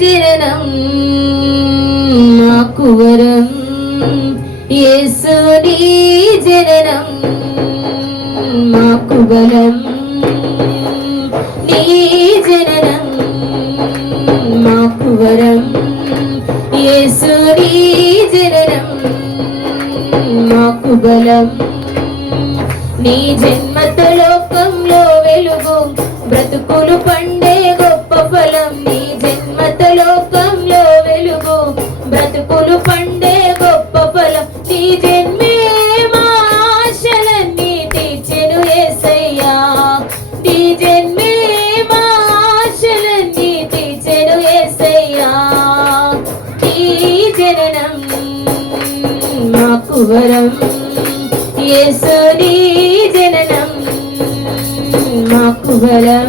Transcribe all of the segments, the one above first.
జననం మాకు వరం, యేసు నీ జననం మాకు బలం, నీ జననం మాకు వరం, యేసు నీ జననం మాకు బలం. నీ జన్మతో లోకంలో వెలుగు, బ్రతుకులు పండే గొప్ప ఫలం. నీ జన్మతో లోకంలో వెలుగు, బ్రతుకులు పండే గొప్ప ఫలం. నీ జన్మే మా ఆశలన్నీ తీర్చెను యేసయ్యా, నీ జన్మే మా ఆశలన్నీ తీర్చెను యేసయ్యా. నీ జననం మాకు వరం, యేసు నీ జననం మాకు బలం.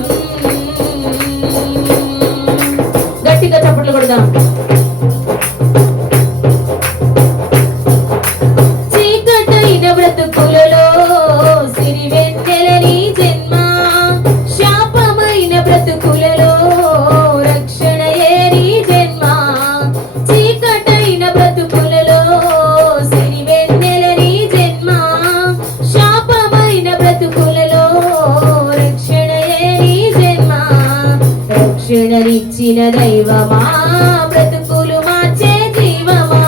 గట్టిగా చప్పట్లు కొడదాం. చీకటైన బ్రతుకులలో సిరి వెన్నెల నీ జన్మ, శాపమైన బ్రతుకులలో రక్షణయే నీ జన్మ. చీకటైన బ్రతుకులలో సిరి వెన్నెల నీ జన్మ, శాపమైన బ్రతుకులలో రక్షణయే నీ జన్మ. రక్షణనిచ్చిన దైవమా, బ్రతుకులు మార్చే జీవమా.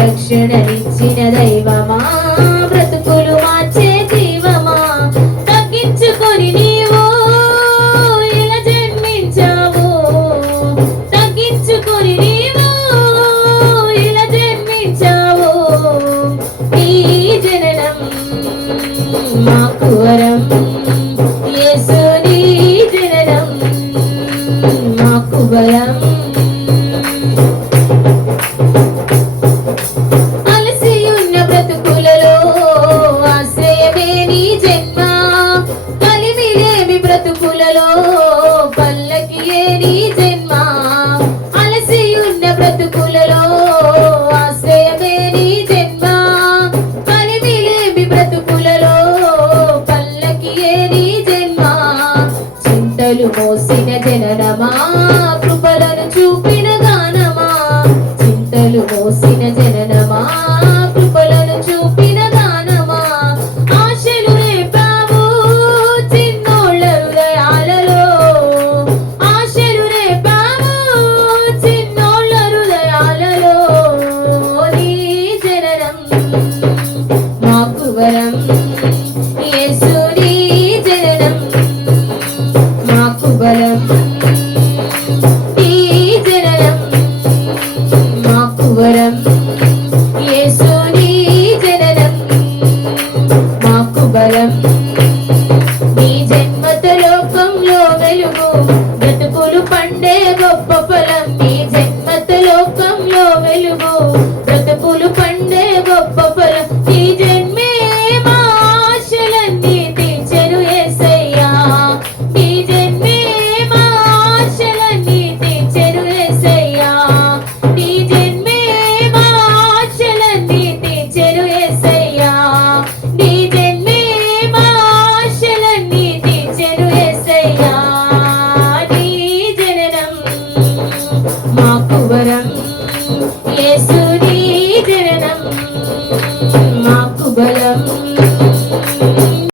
రక్షణనిచ్చిన దైవమా, బ్రతుకులు మార్చే జీవమా. తగ్గించుకొని నీవు ఇలా జన్మించావు, తగ్గించుకొని నీవు ఇలా జన్మించావు. ఈ జననం మాకు వరం, యేసు నీ జననం మాకు బలం. అలసి ఉన్న బ్రతుకులలో ఆశ్రయమే నీ జన్మ, కలిమిలేమి బ్రతుకులలో పల్లకియే నీ జన్మ. అలసి ఉన్న బ్రతుకులలో ఆశ్రయమే నీ జన్మ, కలిమిలేమి బ్రతుకులలో పల్లకియే నీ జన్మ. చింతలు మోసిన జననమా, కృపలను చూపిన గానమా. చింతలు మోసిన జననమా, కృపలను చూపిన గానమా. ఆశలు రేపావు చిన్నోళ్ళ హృదయాలలో, ఆశలు రేపావు చిన్నోళ్ళ హృదయాలలో. నీ జననం మాకు వరం, యేసు నీ జననం మాకు బలం. నీ జననం మాకు వరం, యేసు నీ జననం మాకు బలం. నీ జన్మతో లోకంలో వెలుగు, బ్రతుకులు పండే గొప్ప ఫలం.